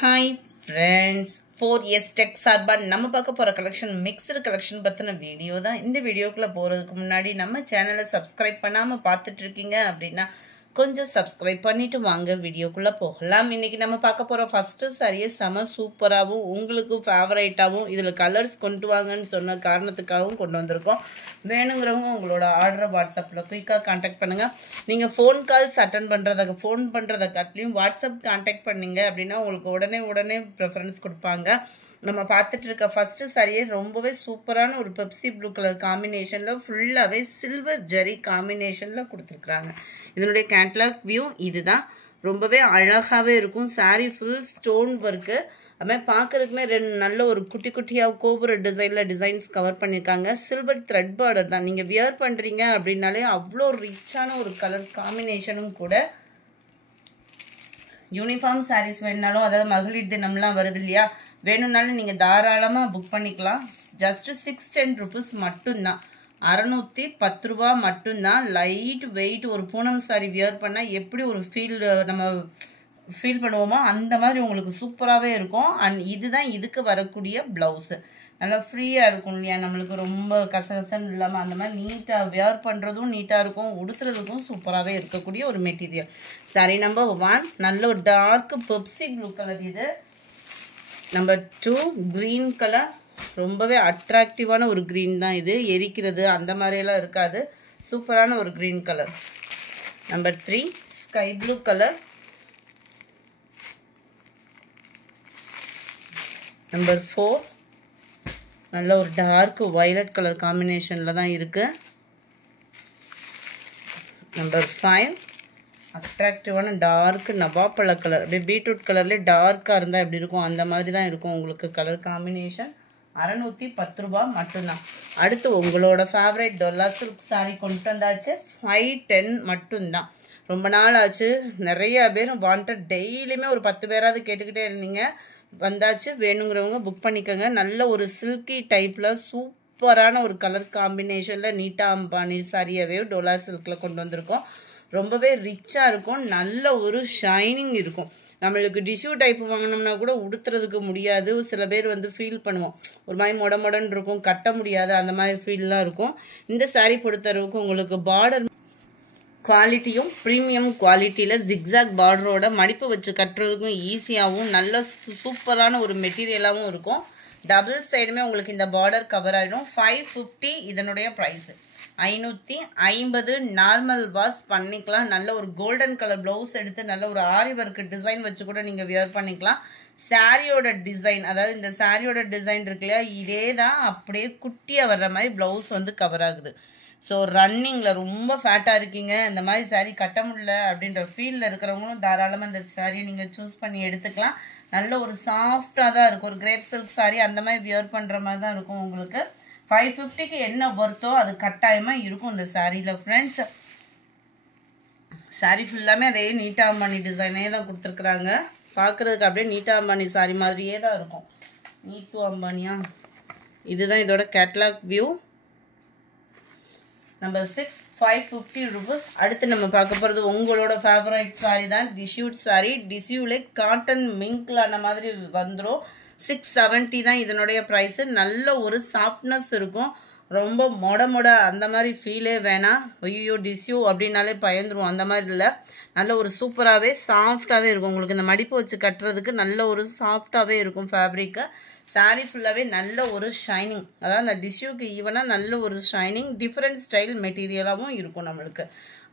Hi friends, 4S tech சார்பாக நம்ம பார்க்க போகிற கலெக்ஷன் மிக்சடு கலெக்ஷன் பற்றின வீடியோ தான். இந்த வீடியோக்குள்ளே போகிறதுக்கு முன்னாடி நம்ம சேனலை சப்ஸ்கிரைப் பண்ணாமல் பார்த்துட்டு இருக்கீங்க அப்படின்னா கொஞ்சம் சப்ஸ்கிரைப் பண்ணிட்டு வாங்க வீடியோக்குள்ளே போகலாம். இன்றைக்கி நம்ம பார்க்க போகிற ஃபஸ்ட்டு சாரியே செம சூப்பராகவும் உங்களுக்கு ஃபேவரேட்டாகவும் இதில் கலர்ஸ் கொண்டு வாங்கன்னு சொன்ன காரணத்துக்காகவும் கொண்டு வந்திருக்கோம். வேணுங்கிறவங்க உங்களோட ஆர்டரை வாட்ஸ்அப்பில் குயிக்காக கான்டாக்ட் பண்ணுங்கள். நீங்கள் ஃபோன் கால்ஸ் அட்டன் பண்ணுறதை காட்டிலையும் வாட்ஸ்அப் கான்டாக்ட் பண்ணிங்க அப்படின்னா உங்களுக்கு உடனே ப்ரிஃபரன்ஸ் கொடுப்பாங்க. நம்ம பார்த்துட்டு இருக்க ஃபஸ்ட்டு சாரியே ரொம்பவே சூப்பரான ஒரு பெப்சி ப்ளூ கலர் காம்பினேஷனில் ஃபுல்லாகவே சில்வர் ஜெரி காம்பினேஷனில் கொடுத்துருக்குறாங்க. இதனுடைய கேட்லாக் வியூ இதுதான். ரொம்பவே அழகாகவே இருக்கும். Sari full stone work. அதுமாதிரி பார்க்குறதுக்குமே நல்ல ஒரு குட்டியாக கோபுர டிசைன்ஸ் கவர் பண்ணியிருக்காங்க. சில்வர் த்ரெட் பார்டர் தான். நீங்கள் வியர் பண்ணுறீங்க அப்படின்னாலே அவ்வளோ ரிச்சான ஒரு கலர் காம்பினேஷனும் கூட. யூனிஃபார்ம் சாரீஸ் வேணுனாலும், அதாவது மகளிர் தினம்லாம் வருது இல்லையா, வேணும்னாலும் நீங்கள் தாராளமாக புக் பண்ணிக்கலாம். ஜஸ்ட்டு 610 rupees மட்டும்தான். 610 ரூபா மட்டும்தான். லைட் வெயிட் ஒரு பூனம் சாரி வியர் பண்ணால் எப்படி ஒரு நம்ம ஃபீல் பண்ணுவோமோ அந்த மாதிரி உங்களுக்கு சூப்பராகவே இருக்கும். அண்ட் இதுதான் இதுக்கு வரக்கூடிய ப்ளவுஸு. நல்லா ஃப்ரீயாக இருக்கும் இல்லையா, நம்மளுக்கு ரொம்ப கசகசன்னு இல்லாமல் அந்த மாதிரி நீட்டாக வியர் பண்ணுறதும் நீட்டாக இருக்கும், உடுத்துறதுக்கும் சூப்பராகவே இருக்கக்கூடிய ஒரு மெட்டீரியல். சாரி நம்பர் 1 நல்ல ஒரு டார்க் பெப்சி ப்ளூ கலர். இது நம்பர் 2 க்ரீன் கலர். ரொம்பவே அட்ராக்டிவான ஒரு க்ரீன் தான் இது. எரிக்கிறது அந்த மாதிரியெல்லாம் இருக்காது. சூப்பரான ஒரு green colour. Number 3 sky blue colour. Number 4 நல்ல ஒரு டார்க் வயலட் கலர் காம்பினேஷனில் தான் இருக்குது. நம்பர் 5 அட்ராக்டிவான டார்க் நவாப்பழ கலர். அப்படியே பீட்ரூட் கலர்லேயே டார்க்காக இருந்தால் எப்படி இருக்கும் அந்த மாதிரி தான் இருக்கும் உங்களுக்கு கலர் காம்பினேஷன். 610 ரூபா மட்டும்தான். அடுத்து உங்களோட ஃபேவரட் டொல்லா சில்க் சாரீ கொண்டு வந்தாச்சு. 510 மட்டும்தான். ரொம்ப நாள் ஆச்சு. நிறைய பேர் வாண்டட். டெய்லியுமே ஒரு 10 பேராவது கேட்டுக்கிட்டே இருந்தீங்க. வந்தாச்சு. வேணுங்கிறவங்க புக் பண்ணிக்கோங்க. நல்ல ஒரு சில்கி டைப்பில் சூப்பரான ஒரு கலர் காம்பினேஷனில் நீட்டா அம்பானி சாரியாவே டோலா சில்கில் கொண்டு வந்திருக்கோம். ரொம்பவே ரிச்சாக இருக்கும். நல்ல ஒரு ஷைனிங் இருக்கும். நம்மளுக்கு டிஷ்யூ டைப் வாங்கினோம்னா கூட உடுத்துறதுக்கு முடியாது. சில பேர் ஃபீல் பண்ணுவோம், ஒரு மாதிரி மொடன்னு இருக்கும், கட்ட முடியாது, அந்த மாதிரி ஃபீல்லாம் இருக்கும். இந்த சாரீ பொறுத்தளவுக்கு உங்களுக்கு பார்டர் குவாலிட்டியும் ப்ரீமியம் குவாலிட்டியில் ஜிக்ஸாக் பார்டரோட மடிப்பு வச்சு கட்டுறதுக்கும் ஈஸியாகவும் நல்ல சூப்பரான ஒரு மெட்டீரியலாகவும் இருக்கும். டபுள் சைடுமே உங்களுக்கு இந்த பார்டர் கவர் ஆகிடும். 550 இதனுடைய ப்ரைஸு. 550 நார்மல் வாஷ் பண்ணிக்கலாம். நல்ல ஒரு கோல்டன் கலர் ப்ளவுஸ் எடுத்து நல்ல ஒரு ஆரி ஒர்க் டிசைன் வச்சு கூட நீங்கள் வியர் பண்ணிக்கலாம். சாரியோட டிசைன், அதாவது இந்த சாரியோட டிசைன் இருக்கு இல்லையா, இதே தான் அப்படியே குட்டியாக வர்ற மாதிரி ப்ளவுஸ் கவர் ஆகுது. ஸோ ரன்னிங்கில் ரொம்ப ஃபேட்டாக இருக்கீங்க, இந்த மாதிரி சாரீ கட்ட முடியல அப்படின்ற ஃபீலில் இருக்கிறவங்களும் தாராளமாக இந்த சாரியை நீங்கள் சூஸ் பண்ணி எடுத்துக்கலாம். நல்ல ஒரு சாஃப்டாக தான் இருக்கும். ஒரு கிரேப் சில்க் சாரீ அந்த மாதிரி வியர் பண்ணுற மாதிரி தான் இருக்கும் உங்களுக்கு. 550க்கு என்ன ஒர்த்தோ அது கட்டாயமாக இருக்கும் இந்த சாரியில் ஃப்ரெண்ட்ஸ். சாரீ ஃபுல்லாமே அதே நீட்டா அம்பானி டிசைனே தான் கொடுத்துருக்குறாங்க. பார்க்குறதுக்கு அப்படியே நீட்டா அம்பானி சாரீ மாதிரியே தான் இருக்கும். நீட்டு அம்பானியா, இதுதான் இதோட கேட்லாக் வியூ. Number 6 550 rupees. அடுத்து நம்ம பார்க்க போகிறது உங்களோட ஃபேவரட் சாரீ தான். டிஷ்யூட் சாரீ. டிஷ்யூலே காட்டன் மிங்க்லான மாதிரி வந்துடும். 670 தான் இதனுடைய ப்ரைஸு. நல்ல ஒரு சாஃப்ட்னஸ் இருக்கும். ரொம்ப மொட அந்த மாதிரி ஃபீலே வேணாம். ஐயோ டிஷ்யூ அப்படின்னாலே பயந்துருவோம், அந்த மாதிரி இல்லை. நல்ல ஒரு சூப்பராகவே சாஃப்டாகவே இருக்கும். உங்களுக்கு இந்த மடிப்பு வச்சு கட்டுறதுக்கு நல்ல ஒரு சாஃப்டாகவே இருக்கும் ஃபேப்ரிக்கு. சாரீ ஃபுல்லாகவே நல்ல ஒரு ஷைனிங், அதாவது அந்த டிஷ்யூக்கு ஈவனாக நல்ல ஒரு ஷைனிங், டிஃப்ரெண்ட் ஸ்டைல் மெட்டீரியலாகவும் இருக்கும். நம்மளுக்கு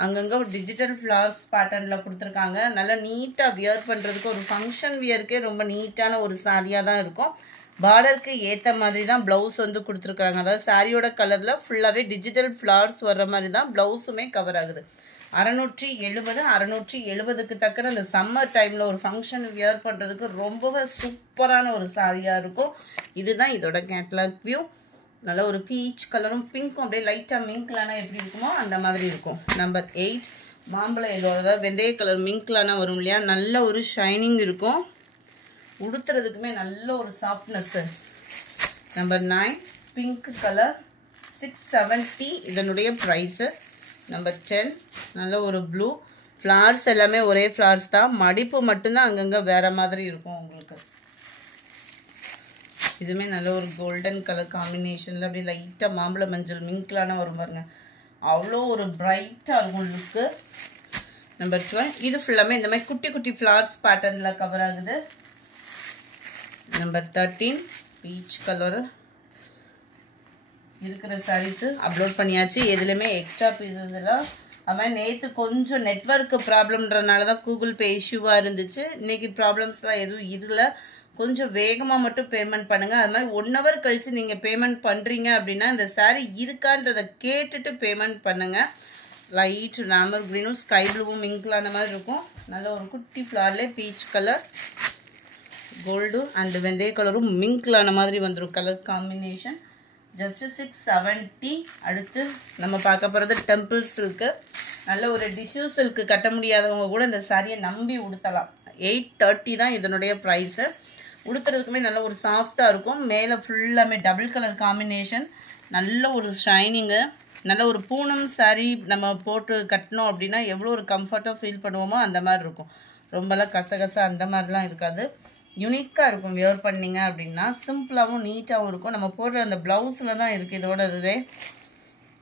அங்கங்கே ஒரு டிஜிட்டல் ஃப்ளவர்ஸ் பேட்டர்னில் கொடுத்துருக்காங்க. நல்லா நீட்டாக வியர் பண்ணுறதுக்கு ஒரு ஃபங்க்ஷன் வியருக்கே ரொம்ப நீட்டான ஒரு சாரியாக தான் இருக்கும். பார்டருக்கு ஏற்ற மாதிரி தான் ப்ளவுஸ் கொடுத்துருக்காங்க. அதாவது சாரியோட கலரில் ஃபுல்லாகவே டிஜிட்டல் ஃப்ளவர்ஸ் வர்ற மாதிரி தான் ப்ளவுஸுமே கவர் ஆகுது. 670க்கு தக்கன இந்த சம்மர் டைமில் ஒரு ஃபங்க்ஷன் வியர் பண்ணுறதுக்கு ரொம்பவே சூப்பரான ஒரு சாரியாக இருக்கும். இதுதான் இதோட கேட்லாக் வியூ. நல்ல ஒரு பீச் கலரும் பிங்க்கும் அப்படியே லைட்டாக மிங்க்லானா எப்படி இருக்குமோ அந்த மாதிரி இருக்கும். நம்பர் 8 மாம்பழம் இதோட வெந்தய கலர் மிங்க்லானா வரும் இல்லையா, நல்ல ஒரு ஷைனிங் இருக்கும். உடுத்துறதுக்குமே நல்ல ஒரு சாஃப்ட்னஸ்ஸு. Number 9 pink colour. 670 இதனுடைய ப்ரைஸு. நம்பர் 10 நல்ல ஒரு ப்ளூ. ஃப்ளார்ஸ் எல்லாமே ஒரே ஃப்ளார்ஸ் தான். மடிப்பு மட்டும்தான் அங்கங்கே வேறு மாதிரி இருக்கும் உங்களுக்கு. இதுவுமே நல்ல ஒரு கோல்டன் கலர் காம்பினேஷனில் அப்படியே லைட்டாக மாம்பழ மஞ்சள் மிங்க்லான வரும் பாருங்க, அவ்வளோ ஒரு பிரைட்டாக இருக்கும் லுக்கு. நம்பர் 12 இது ஃபுல்லாமே இந்த மாதிரி குட்டி குட்டி ஃப்ளவர்ஸ் பேட்டர்னில் கவர் ஆகுது. நம்பர் 13 பீச் கலர் இருக்கிற சாரீஸு அப்லோட் பண்ணியாச்சு. எதுலையுமே எக்ஸ்ட்ரா பீசஸ் எல்லாம். அது மாதிரி நேற்று கொஞ்சம் நெட்வொர்க்கு ப்ராப்ளம்ன்றனால தான் கூகுள் பே இஷ்யூவாக இருந்துச்சு. இன்றைக்கி ப்ராப்ளம்ஸ்லாம் எதுவும் இல்லை. கொஞ்சம் வேகமாக மட்டும் பேமெண்ட் பண்ணுங்கள். அது மாதிரி 1 hour கழித்து நீங்கள் பேமெண்ட் பண்ணுறீங்க அப்படின்னா இந்த சாரீ இருக்கான்றதை கேட்டுட்டு பேமெண்ட் பண்ணுங்கள். லைட் ராமர் க்ரீனும் ஸ்கை ப்ளூவும் மிங்க்லான மாதிரி இருக்கும். நல்ல ஒரு குட்டி ஃப்ளார்லேயே பீச் கலர் கோல்டு அண்ட் வெந்தய கலரும் மிங்க்லான மாதிரி வந்துடும் கலர் காம்பினேஷன். ஜஸ்ட் 670. அடுத்து நம்ம பார்க்க போகிறது டெம்பிள் சில்க்கு. நல்ல ஒரு டிஷ்யூ சில்க்கு கட்ட முடியாதவங்க கூட இந்த சாரியை நம்பி உடுத்தலாம். 830 தான் இதனுடைய ப்ரைஸு. உடுத்துறதுக்குமே நல்ல ஒரு சாஃப்டாக இருக்கும். மேலே ஃபுல்லாமே டபுள் கலர் காம்பினேஷன், நல்ல ஒரு ஷைனிங்கு, நல்ல ஒரு பூனம் சாரீ நம்ம போட்டு கட்டினோம் அப்படின்னா எவ்வளோ ஒரு கம்ஃபர்ட்டாக ஃபீல் பண்ணுவோமோ அந்த மாதிரி இருக்கும். ரொம்பலாம் கசகச அந்த மாதிரிலாம் இருக்காது. யூனிக்காக இருக்கும். வியர் பண்ணிங்க அப்படின்னா சிம்பிளாகவும் நீட்டாகவும் இருக்கும். நம்ம போடுற அந்த ப்ளவுஸில் தான் இருக்குது இதோட இதுவே.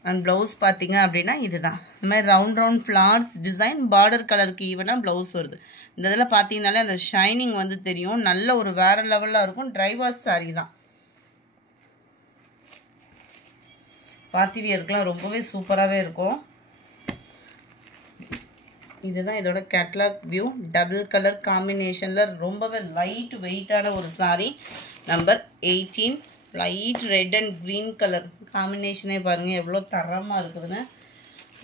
அண்ட் ப்ளவுஸ் பார்த்தீங்க அப்படின்னா இதுதான் இந்த மாதிரி ரவுண்ட் ஃப்ளார்ஸ் டிசைன் பார்டர் கலருக்கு ஈவனாக ப்ளவுஸ் வருது. இந்த இதில் பார்த்தீங்கன்னாலே அந்த ஷைனிங் வந்து தெரியும். நல்ல ஒரு வேறு லெவலில் இருக்கும். ட்ரை வாஷ் சாரீ தான். பார்ட்டி வியருக்குலாம் ரொம்பவே சூப்பராகவே இருக்கும். இதுதான் இதோட கேட்லாக் வியூ. டபுள் கலர் காம்பினேஷனில் ரொம்பவே லைட் வெயிட்டான ஒரு sari. Number 18 light red and green colour காம்பினேஷனே பாருங்கள் எவ்வளோ தரமாக இருக்குதுன்னு.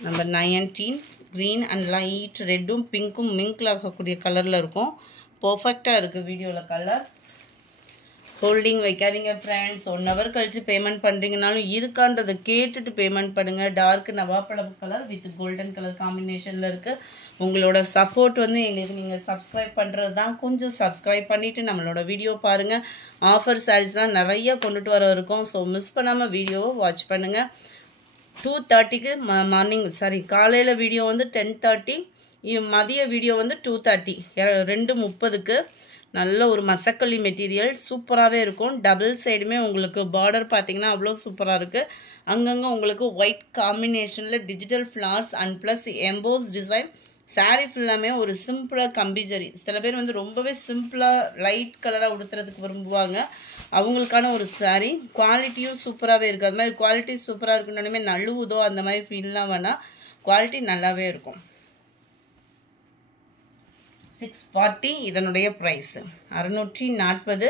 நம்பர் 19 க்ரீன் அண்ட் லைட் ரெட்டும் பிங்க்கும் மிங்க்ல ஆகக்கூடிய கலரில் இருக்கும். பர்ஃபெக்டாக இருக்குது வீடியோவில் கலர். ஹோல்டிங் வைக்காதீங்க ஃப்ரெண்ட்ஸ். 1 hour கழித்து பேமெண்ட் பண்ணுறீங்கனாலும் இருக்கான்றதை கேட்டுட்டு பேமெண்ட் பண்ணுங்கள். டார்க் நவாப்பழம் கலர் வித் கோல்டன் கலர் காம்பினேஷனில் இருக்குது. உங்களோட சப்போர்ட் வந்து எங்களுக்கு நீங்கள் சப்ஸ்கிரைப் பண்ணுறது தான். கொஞ்சம் சப்ஸ்கிரைப் பண்ணிவிட்டு நம்மளோட வீடியோ பாருங்கள். ஆஃபர் சாரீஸ் தான் நிறைய கொண்டுட்டு வர இருக்கும். ஸோ மிஸ் பண்ணாமல் வீடியோவை வாட்ச் பண்ணுங்கள். 2:30க்கு மார்னிங் காலையில் வீடியோ வந்து 10:30, மதிய வீடியோ வந்து 2:30 2:30க்கு. நல்ல ஒரு மசக்கல்லி மெட்டீரியல் சூப்பராகவே இருக்கும். டபுள் சைடுமே உங்களுக்கு பார்டர் பார்த்தீங்கன்னா அவ்வளோ சூப்பராக இருக்குது. அங்கங்கே உங்களுக்கு ஒயிட் காம்பினேஷனில் digital flowers and plus EMBOSS design. Sari ஃபுல்லாமே ஒரு சிம்பிளாக கம்பிஜரி. சில பேர் வந்து ரொம்பவே சிம்பிளாக லைட் கலராக உடுத்துறதுக்கு விரும்புவாங்க. அவங்களுக்கான ஒரு சாரீ. குவாலிட்டியும் சூப்பராகவே இருக்குது. அது மாதிரி குவாலிட்டி சூப்பராக இருக்குன்னு நழுவுதோ அந்த மாதிரி ஃபீல்லாம் வேணால், குவாலிட்டி நல்லாவே இருக்கும். 640 இதனுடைய ப்ரைஸு. 640.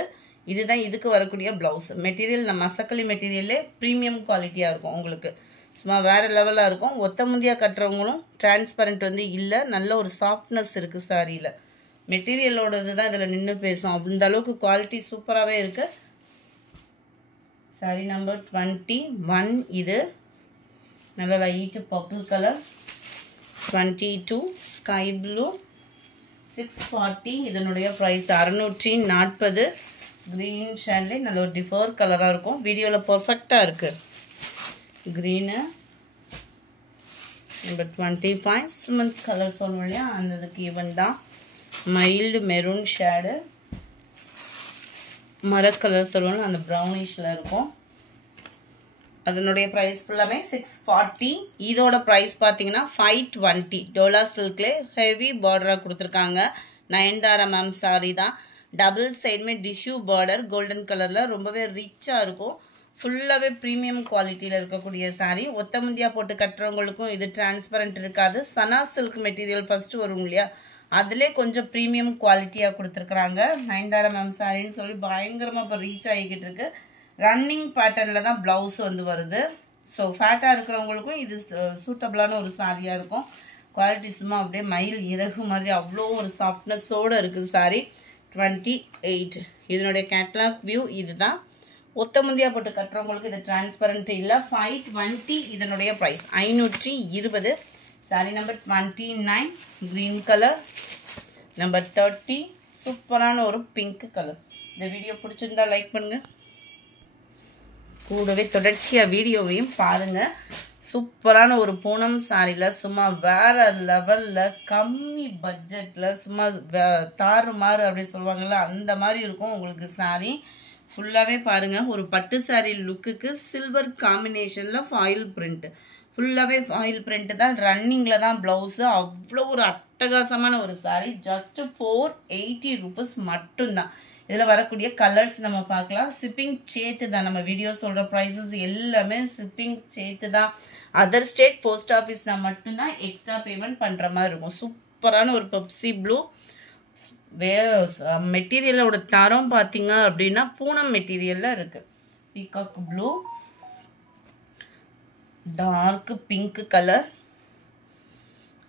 இதுதான் இதுக்கு வரக்கூடிய ப்ளவுஸ் மெட்டீரியல். நம்ம மசக்கலி மெட்டீரியல்லே ப்ரீமியம் குவாலிட்டியாக இருக்கும். உங்களுக்கு சும்மா வேறு லெவலாக இருக்கும். ஒத்த முந்தியாக கட்டுறவங்களும் டிரான்ஸ்பரண்ட் வந்து இல்லை. நல்ல ஒரு சாஃப்ட்னஸ் இருக்குது சாரியில். மெட்டீரியலோடது தான் இதில் நின்று பேசும். அந்த அளவுக்கு குவாலிட்டி சூப்பராகவே இருக்குது. சாரி நம்பர் 21 இது. நல்ல light purple colour. 22 sky blue. 640 இதனுடைய ப்ரைஸ். 640. க்ரீன் ஷேட்லேயே நல்ல ஒரு டிஃபர் கலராக இருக்கும். வீடியோவில் பர்ஃபெக்டாக இருக்குது. க்ரீனு. நம்பர் 25 சிமெண்ட் கலர் சொல்லுவோம் இல்லையா, அந்த இதுக்கு ஈவன் தான். Mild maroon shade. மரக்கலர் சொல்லுவோம், அந்த ப்ரௌனிஷில் இருக்கும். அதனுடைய ப்ரைஸ் ஃபுல்லாமே 640. இதோட ப்ரைஸ் பார்த்தீங்கன்னா 520. டோலா சில்க்லே ஹெவி பார்டராக கொடுத்துருக்காங்க. நயன்தாரா மேம் சாரி தான். டபுள் சைடுமே டிஷ்யூ பார்டர் கோல்டன் கலரில் ரொம்பவே ரிச்சாக இருக்கும். ஃபுல்லாகவே ப்ரீமியம் குவாலிட்டியில் இருக்கக்கூடிய சாரீ. ஒத்த முந்தியாக போட்டு கட்டுறவங்களுக்கும் இது டிரான்ஸ்பரண்ட் இருக்காது. சனா சில்க் மெட்டீரியல் ஃபஸ்ட்டு வரும் இல்லையா, அதிலே கொஞ்சம் ப்ரீமியம் குவாலிட்டியாக கொடுத்துருக்குறாங்க. நயன்தாரா மேம் சாரின்னு சொல்லி பயங்கரமாக இப்போ ரீச் ஆகிக்கிட்டு இருக்கு. ரன்னிங் பேட்டர்னில் தான் ப்ளவுஸ் வந்து வருது. ஸோ ஃபேட்டாக இருக்கிறவங்களுக்கும் இது சூட்டபிளான ஒரு சாரியாக இருக்கும். குவாலிட்டி சும்மா அப்படியே மயில் இறகு மாதிரி அவ்வளோ ஒரு சாஃப்ட்னஸோடு இருக்குது சாரி. 28 இதனுடைய கேட்லாக் வியூ இது தான். ஒத்த முந்தியாக போட்டு கட்டுறவங்களுக்கு இது டிரான்ஸ்பரண்ட் இல்லை. 520 இதனுடைய price. 520. Sari number 29 green colour. Number 30 சூப்பரான ஒரு பிங்க் கலர். இந்த வீடியோ பிடிச்சிருந்தா லைக் பண்ணுங்கள். கூடவே தொடர்ச்சியாக வீடியோவையும் பாருங்கள். சூப்பரான ஒரு பூனம் சாரியில் சும்மா வேறு லெவலில் கம்மி பட்ஜெட்டில் சும்மா தாறுமாறு அப்படி சொல்லுவாங்கள்ல, அந்த மாதிரி இருக்கும் உங்களுக்கு சாரி. ஃபுல்லாகவே பாருங்கள் ஒரு பட்டு சாரீ லுக்குக்கு சில்வர் காம்பினேஷனில் ஃபாயில் பிரிண்ட். ஃபுல்லாகவே ஃபாயில் பிரிண்ட் தான். ரன்னிங்கில் தான் ப்ளவுஸு. அவ்வளோ ஒரு அட்டகாசமான ஒரு சாரீ. ஜஸ்ட்டு 480 rupees மட்டும்தான். இதில் வரக்கூடிய கலர்ஸ் நம்ம பார்க்கலாம். ஷிப்பிங் சேர்த்து தான். நம்ம வீடியோ சொல்கிற ப்ரைஸஸ் எல்லாமே ஷிப்பிங் சேர்த்து தான். அதர் ஸ்டேட் போஸ்ட் ஆஃபீஸ்னால் மட்டும்தான் எக்ஸ்ட்ரா பேமெண்ட் பண்ணுற மாதிரி இருக்கும். சூப்பரான ஒரு பெப்சி ப்ளூ. மெட்டீரியலோட தரம் பார்த்தீங்க அப்படின்னா பூனம் மெட்டீரியலில் இருக்குது. Peacock blue, dark pink colour,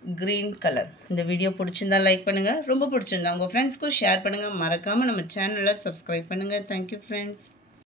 green colour. இந்த வீடியோ பிடிச்சிருந்தா லைக் பண்ணுங்கள். ரொம்ப பிடிச்சிருந்தா உங்கள் ஃப்ரெண்ட்ஸ்க்கும் ஷேர் பண்ணுங்கள். மறக்காமல் நம்ம சேனலை சப்ஸ்கிரைப் பண்ணுங்கள். Thank you friends.